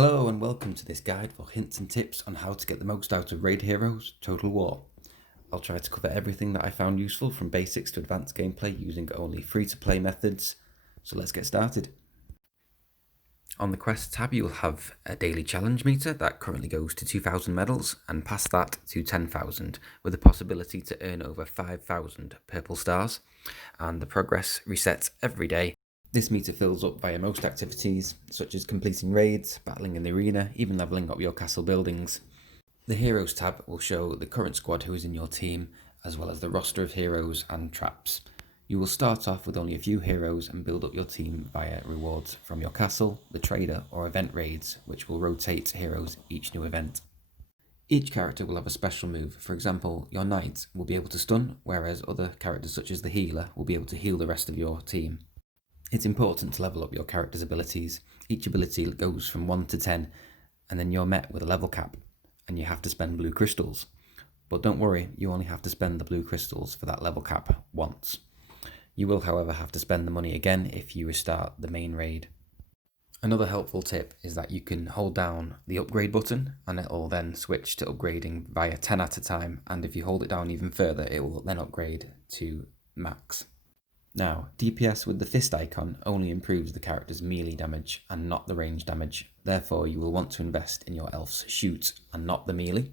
Hello and welcome to this guide for hints and tips on how to get the most out of Raid Heroes Total War. I'll try to cover everything that I found useful from basics to advanced gameplay using only free-to-play methods, so let's get started. On the quest tab you will have a daily challenge meter that currently goes to 2,000 medals and past that to 10,000 with the possibility to earn over 5,000 purple stars, and the progress resets every day. This meter fills up via most activities, such as completing raids, battling in the arena, even levelling up your castle buildings. The Heroes tab will show the current squad who is in your team, as well as the roster of heroes and traps. You will start off with only a few heroes and build up your team via rewards from your castle, the trader, or event raids, which will rotate heroes each new event. Each character will have a special move. For example, your knight will be able to stun, whereas other characters such as the healer will be able to heal the rest of your team. It's important to level up your character's abilities. Each ability goes from 1 to 10, and then you're met with a level cap, and you have to spend blue crystals. But don't worry, you only have to spend the blue crystals for that level cap once. You will, however, have to spend the money again if you restart the main raid. Another helpful tip is that you can hold down the upgrade button, and it will then switch to upgrading via 10 at a time, and if you hold it down even further, it will then upgrade to max. Now, DPS with the fist icon only improves the character's melee damage and not the range damage, therefore you will want to invest in your elf's shoot and not the melee.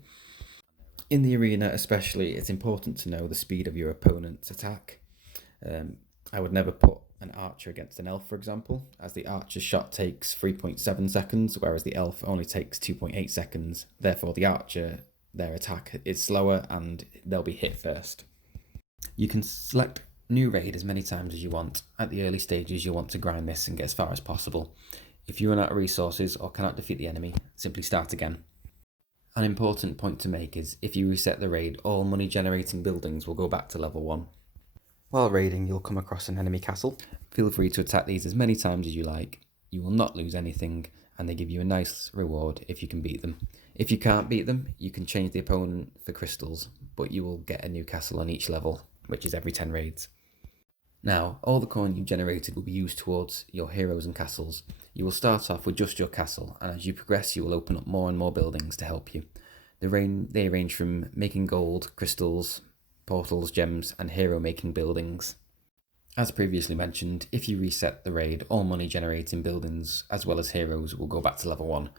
In the arena especially, it's important to know the speed of your opponent's attack. I would never put an archer against an elf, for example, as the archer's shot takes 3.7 seconds, whereas the elf only takes 2.8 seconds. Therefore, the archer, their attack is slower and they'll be hit first. You can select new raid as many times as you want. At the early stages you'll want to grind this and get as far as possible. If you run out of resources or cannot defeat the enemy, simply start again. An important point to make is if you reset the raid, all money generating buildings will go back to level 1. While raiding you'll come across an enemy castle. Feel free to attack these as many times as you like. You will not lose anything and they give you a nice reward if you can beat them. If you can't beat them, you can change the opponent for crystals, but you will get a new castle on each level, which is every 10 raids. Now, all the coin you've generated will be used towards your heroes and castles. You will start off with just your castle, and as you progress you will open up more and more buildings to help you. They range from making gold, crystals, portals, gems, and hero making buildings. As previously mentioned, if you reset the raid, all money generating buildings, as well as heroes, will go back to level 1.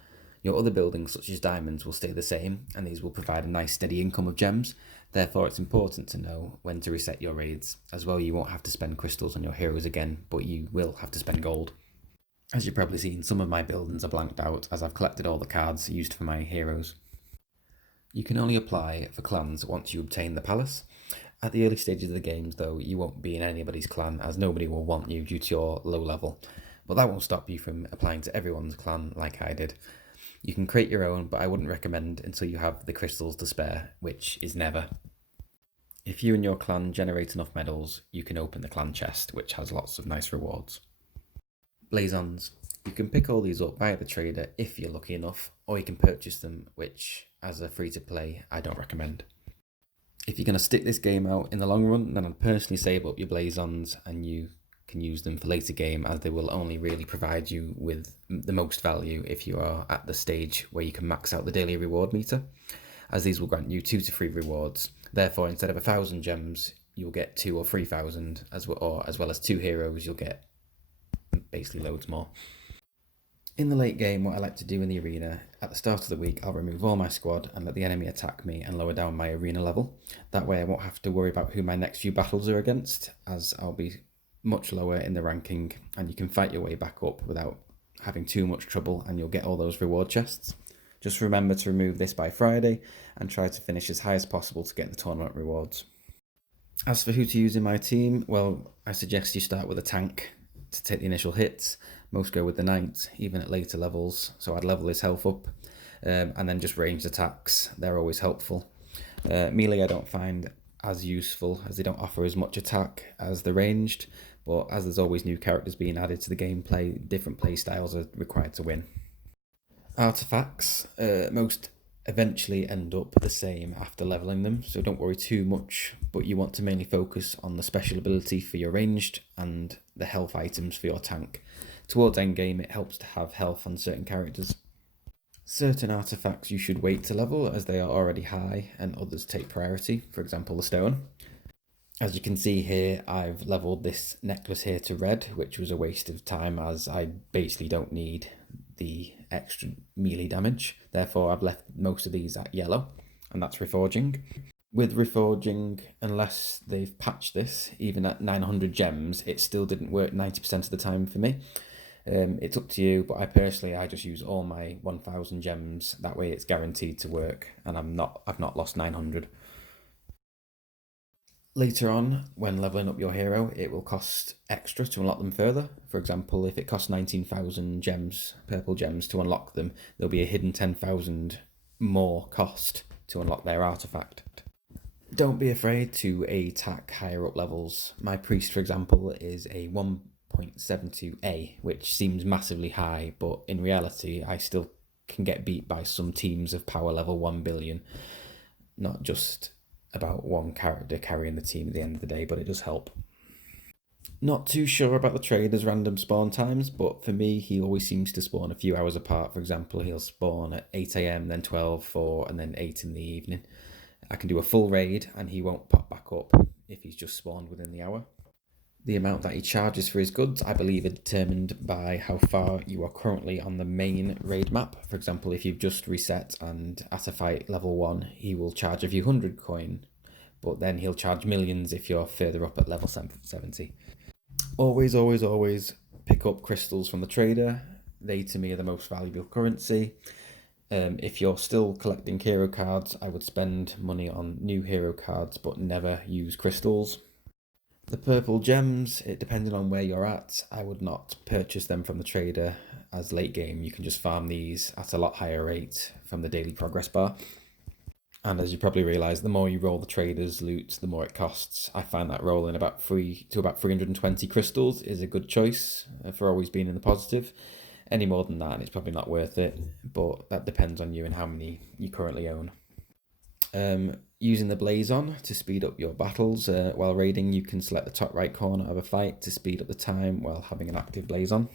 Your other buildings, such as diamonds, will stay the same, and these will provide a nice steady income of gems. Therefore, it's important to know when to reset your raids. As well, you won't have to spend crystals on your heroes again, but you will have to spend gold. As you've probably seen, some of my buildings are blanked out, as I've collected all the cards used for my heroes. You can only apply for clans once you obtain the palace. At the early stages of the games, though, you won't be in anybody's clan, as nobody will want you due to your low level. But that won't stop you from applying to everyone's clan like I did. You can create your own, but I wouldn't recommend until you have the crystals to spare, which is never. If you and your clan generate enough medals, you can open the clan chest, which has lots of nice rewards. Blazons. You can pick all these up via the trader if you're lucky enough, or you can purchase them, which, as a free-to-play, I don't recommend. If you're going to stick this game out in the long run, then I'd personally save up your Blazons and you can use them for later game, as they will only really provide you with the most value if you are at the stage where you can max out the daily reward meter, as these will grant you 2 to 3 rewards. Therefore, instead of 1,000 gems, you'll get 2 or 3,000, as well as 2 heroes, you'll get basically loads more. In the late game, what I like to do in the arena, at the start of the week, I'll remove all my squad and let the enemy attack me and lower down my arena level. That way I won't have to worry about who my next few battles are against, as I'll be much lower in the ranking, and you can fight your way back up without having too much trouble, and you'll get all those reward chests. Just remember to remove this by Friday and try to finish as high as possible to get the tournament rewards. As for who to use in my team, well, I suggest you start with a tank to take the initial hits. Most go with the knight, even at later levels, so I'd level his health up, and then just ranged attacks. They're always helpful. Melee I don't find as useful, as they don't offer as much attack as the ranged, but as there's always new characters being added to the gameplay, different play styles are required to win. Artifacts, most eventually end up the same after leveling them, so don't worry too much, but you want to mainly focus on the special ability for your ranged and the health items for your tank. Towards endgame, it helps to have health on certain characters. Certain artifacts you should wait to level as they are already high and others take priority, for example the stone. As you can see here, I've leveled this necklace here to red, which was a waste of time as I basically don't need the extra melee damage. Therefore, I've left most of these at yellow, and that's reforging. With reforging, unless they've patched this, even at 900 gems, it still didn't work 90% of the time for me. It's up to you, but I just use all my 1000 gems. That way it's guaranteed to work, and I've not lost 900. Later on, when leveling up your hero, it will cost extra to unlock them further. For example, if it costs 19,000 gems, purple gems, to unlock them, there'll be a hidden 10,000 more cost to unlock their artifact. Don't be afraid to attack higher up levels. My priest, for example, is a 1.72A, which seems massively high, but in reality, I still can get beat by some teams of power level 1 billion. Not just about one character carrying the team at the end of the day, but it does help. Not too sure about the trader's random spawn times, but for me, he always seems to spawn a few hours apart. For example, he'll spawn at 8 AM, then 12, 4, and then 8 in the evening. I can do a full raid and he won't pop back up if he's just spawned within the hour. The amount that he charges for his goods, I believe, is determined by how far you are currently on the main raid map. For example, if you've just reset and at a fight level 1, he will charge a few hundred coin, but then he'll charge millions if you're further up at level 70. Always pick up crystals from the trader. They, to me, are the most valuable currency. If you're still collecting hero cards, I would spend money on new hero cards, but never use crystals. The purple gems, it depending on where you're at, I would not purchase them from the trader as late game. You can just farm these at a lot higher rate from the daily progress bar. And as you probably realise, the more you roll the trader's loot, the more it costs. I find that rolling about 320 crystals is a good choice for always being in the positive. Any more than that, and it's probably not worth it, but that depends on you and how many you currently own. Using the Blazon to speed up your battles while raiding, you can select the top right corner of a fight to speed up the time while having an active Blazon.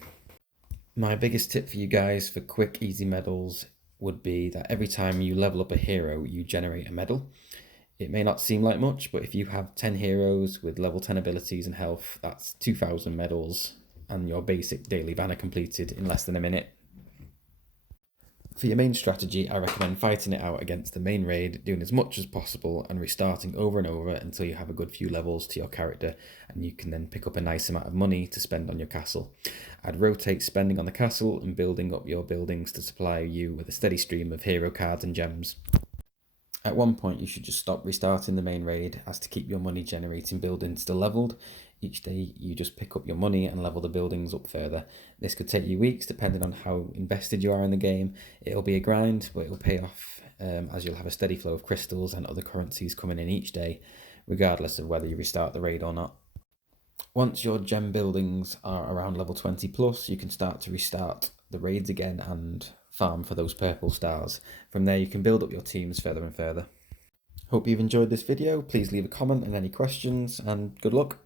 My biggest tip for you guys for quick, easy medals would be that every time you level up a hero, you generate a medal. It may not seem like much, but if you have 10 heroes with level 10 abilities and health, that's 2,000 medals and your basic daily banner completed in less than a minute. For your main strategy, I recommend fighting it out against the main raid, doing as much as possible and restarting over and over until you have a good few levels to your character, and you can then pick up a nice amount of money to spend on your castle. I'd rotate spending on the castle and building up your buildings to supply you with a steady stream of hero cards and gems. At one point, you should just stop restarting the main raid, as to keep your money generating buildings still leveled. Each day you just pick up your money and level the buildings up further. This could take you weeks depending on how invested you are in the game. It'll be a grind, but it'll pay off as you'll have a steady flow of crystals and other currencies coming in each day, regardless of whether you restart the raid or not. Once your gem buildings are around level 20 plus, you can start to restart the raids again and farm for those purple stars. From there you can build up your teams further and further. Hope you've enjoyed this video. Please leave a comment and any questions, and good luck.